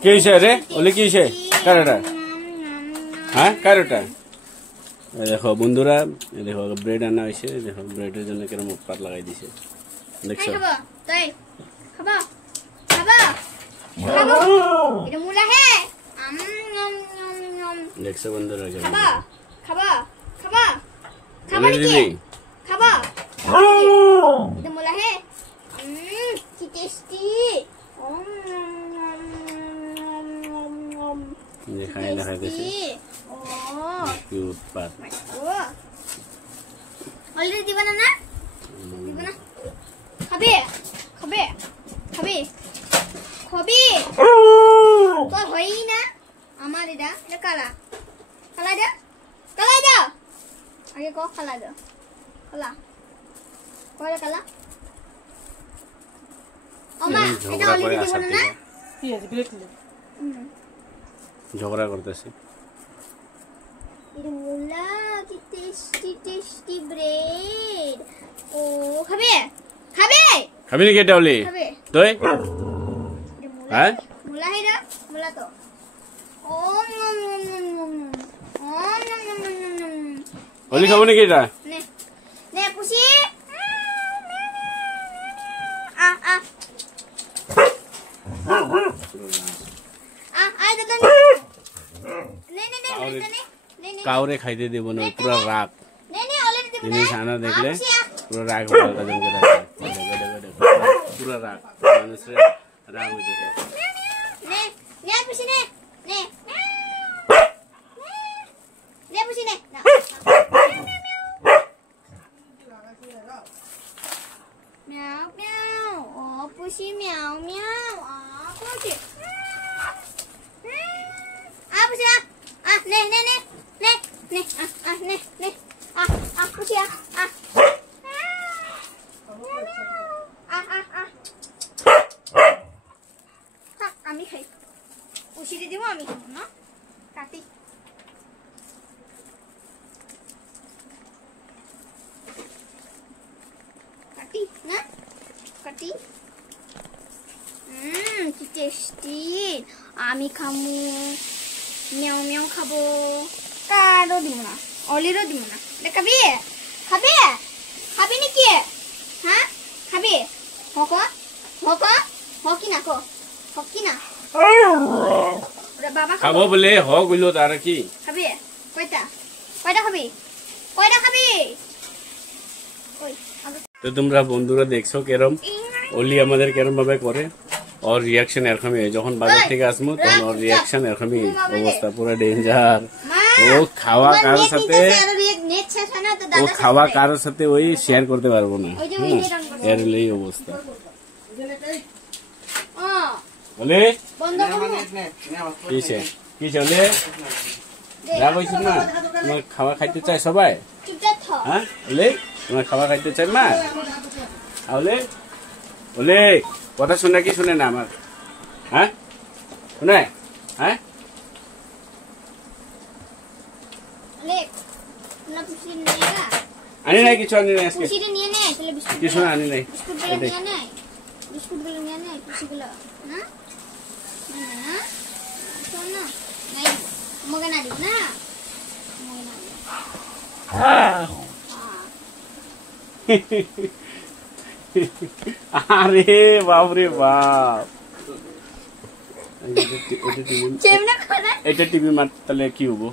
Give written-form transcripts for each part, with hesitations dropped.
কি হইছে রে ওলি কি হইছে কারোটা হ্যাঁ কারোটা দেখো বন্ধুরা দেখো ব্রেড আনা হয়েছে দেখো ব্রেডের জন্য কেরম উৎপাত লাগাই দিছে দেখছো দেখছো বন্ধুরা খাই দেখাইতেছে কি উৎপাত অলরেডি দিবা না দিবা না খাবে খাবে খাবে খাবে তো হই না আমার এটা কালা কালা দাও আগে কো কালা দাও কালা কয়টা কালা আমা এটা অলরেডি দিবা না কি আছে ব্রেড ঝগড়া করতেছে এটা মোলা কি টেস্টি ব্রেড ও খাবে নি কেটা ওলি তুই হ্যাঁ মোলা হেরা মোলা তো ও ওলি খাবো নি কেটা নে পুষি কাউরে খাইতে দেব না পুরো রাগ জিনিস আনা দেখলে পুরো রাগ পুরো রাগ মানুষের রাগ হয়ে যায় আমি খাই পুষিয়ে দিব আমি খাবো না কাটি কাটি না কাটি কি টেস্টি আমি খামু মেও মেও খাবো কারো দিব না অলিরও দিব না খাবি খাবে খাবি নাকি হ্যাঁ খাবি হক হক হকি না কো হকি না বাবা খাবো বলে হ কইলো তার কি খাবি কয়টা কয়টা খাবি কয়টা খাবি ওই তো তোমরা বন্ধুরা দেখছো কেরম ওলি আমাদের কেরম ভাবে করে और रिएक्शन এরকমই যখন বাজার থেকে আসমু তখন ওর রিঅ্যাকশন এরকমই অবস্থা পুরো ডেঞ্জার ও খাওয়া কারোর সাথে ওই শেয়ার করতে পারবো না এর লই অবস্থা বলে কিসে বলে রাগ হইছ না তোমার খাওয়া খাইতে চাই সবাই হ্যাঁ বলে তোমার খাওয়া খাইতে চাই মা বলে বলে কথা শুনে কি শুনে না আমার হ্যাঁ শুনে হ্যাঁ আনি নাই কিছু আনি নাই আজকে কিছু আনি নাই বিস্কুটগুলো নিয়ে নে খুশিগুলো না না শোনো নাই মগে না দিব না মগে না আরে বাপ রে বাপ এটা টিভি মারলে কি হবো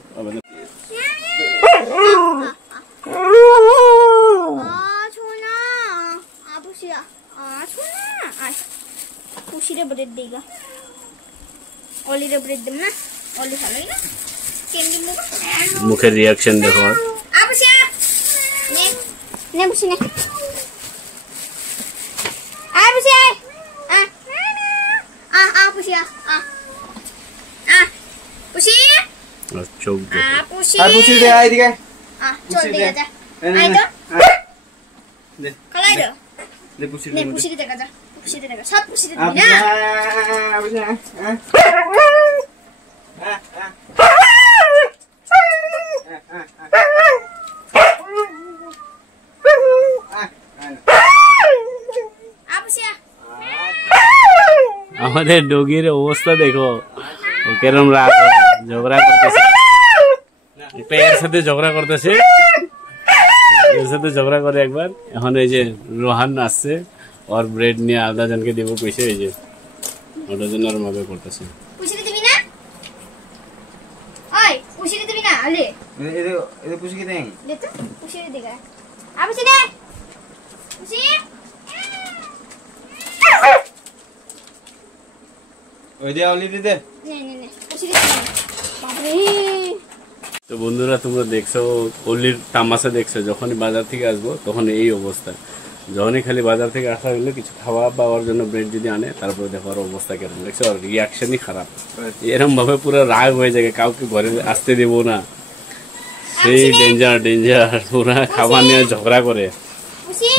খুশিরে ব্রেড দেগা অলিরে ব্রেড দেব না অলি ভালো না কেন্ডি মুখের রিঅ্যাকশন দেখো আবুশিয়া নে নে বুশি নে আবুশিয়া আবুশিয়া পুশি চোখ পুশি পুশি দে আই দিকে চল দে যা আই তো দে খালাই দে দে পুশি নে পুশি দে যা পুশি দে সব পুশি দে না আবুশিয়া আমাদের ডগির অবস্থা দেখো, ও কেরম রাগ ঝগড়া করতেছে, এর সাথে ঝগড়া করতেছে, এর সাথে ঝগড়া করে একবার। এখন এই যে রোহান আসছে, ওর ব্রেড নিয়ে আলাদা জনকে দেবো কইছে, এই যে ওটার জন্য আর ভাবে করতেছে। পুষিতে দিবি না? ওই পুষিতে দিবি না? আলে এটা পুষি কি দেন? দে তো পুষিতে দিগা। আবুছি দে। পুষি। ওই দে অলরেডি দে। নে নে নে পুষিতে দে। বাবারে। তো বন্ধুরা তোমরা দেখছো অলির তামাশা দেখছো, যখনই বাজার থেকে আসবো তখন এই অবস্থা। যখনই খালি বাজার থেকে আসা হলে কিছু খাওয়া পাওয়ার জন্য ব্রেড যদি আনে, তারপরে দেখো ওর অবস্থা কেমন, দেখছো ওর রিয়াকশনই খারাপ। এরকম ভাবে পুরো রাগ হয়ে যায়, কাউকে ঘরে আসতে দেবো না, সেই ডেঞ্জার পুরা খাবার নিয়ে ঝগড়া করে। পুষি